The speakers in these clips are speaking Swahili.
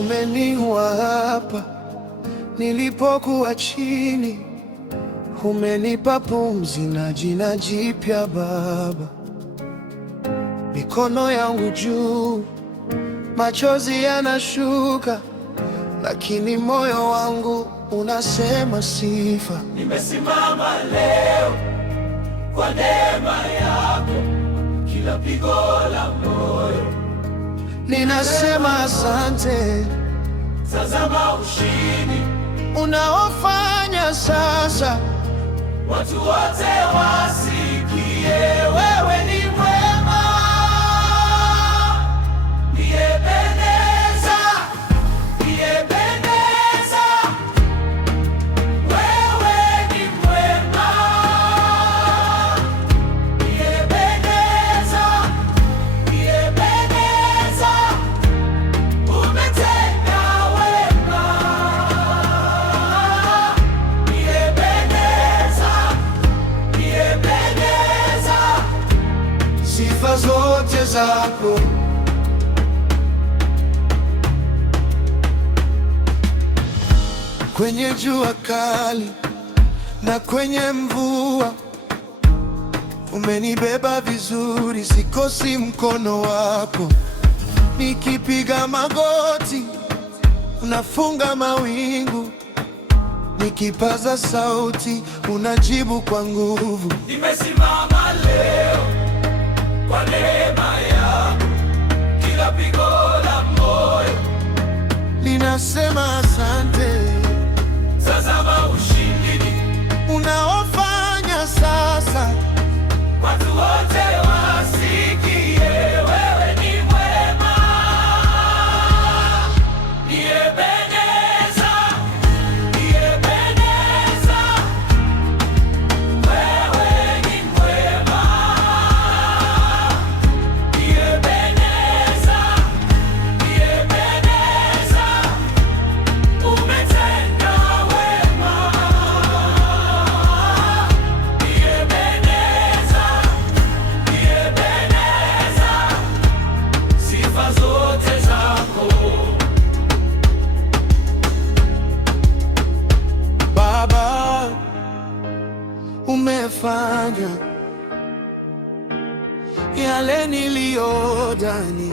Umeniua hapa nilipokuwa chini, umenipa pumzi na jina jipya Baba. Mikono yangu juu, machozi yanashuka, lakini moyo wangu unasema sifa. Nimesimama leo kwa neema yako, kila pigo la moyo ninasema asante. Tazama ushindi unaofanya sasa, watu wote wasikie wewe ni mwema. Niyependeza, niyependeza, wewe ni mwema. Niyependeza, niyependeza, umetenda wema. Niyependeza, niyependeza, sifa zote zako. Kwenye jua kali na kwenye mvua, umenibeba vizuri, sikosi mkono wako. Nikipiga magoti, unafunga mawingu, nikipaza sauti, unajibu kwa nguvu. nimesimama leo kwa neema yako, kila pigo la moyo Ninasema asante. tazama ushindi Unaofanya sasa, watu wote wasikie wewe ni mwema. Niyependeza, niyependeza, wewe ni mwema. Niyependeza, niyependeza, umetenda wema. Niyependeza, niyependeza, sifa zote zako. Baba, umefanya yale niliyodhani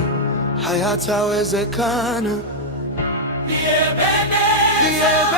hayatawezekana. Niyependeza,